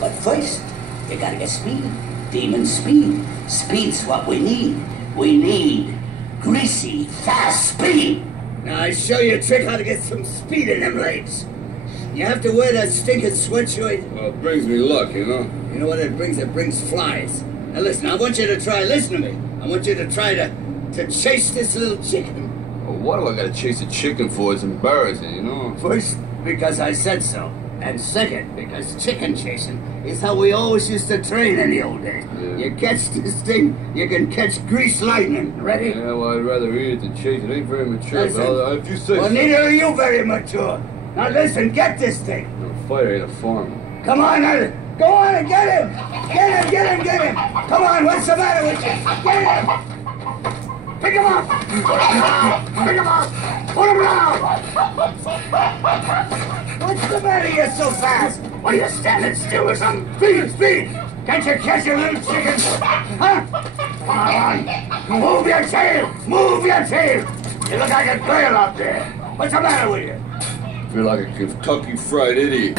But first, you gotta get speed. Demon speed. Speed's what we need. We need greasy, fast speed. Now I show you a trick how to get some speed in them legs. You have to wear that stinking sweatshirt. Well, it brings me luck, you know. You know what it brings? It brings flies. Now listen, I want you to try, listen to me. I want you to try to chase this little chicken. Well, what do I gotta chase a chicken for? It's embarrassing, you know? First, because I said so. And second, because chicken chasing is how we always used to train in the old days. Yeah. You catch this thing, you can catch grease lightning. Ready? Yeah, well, I'd rather eat it than chase it. It ain't very mature, Listen. but if you say Well, so. neither are you very mature. Now listen, get this thing. A fighter ain't a farmer. Come on, now. Go on and get him. Get him, get him, get him. Come on, what's the matter with you? Get him. Pick him up! Pick him up! Put him down! What's the matter? You're so fast. What are you standing still or something? Speed, speed! Can't you catch your little chickens? Huh? Come on! Move your tail! Move your tail! You look like a girl out there. What's the matter with you? I feel like a Kentucky Fried Idiot.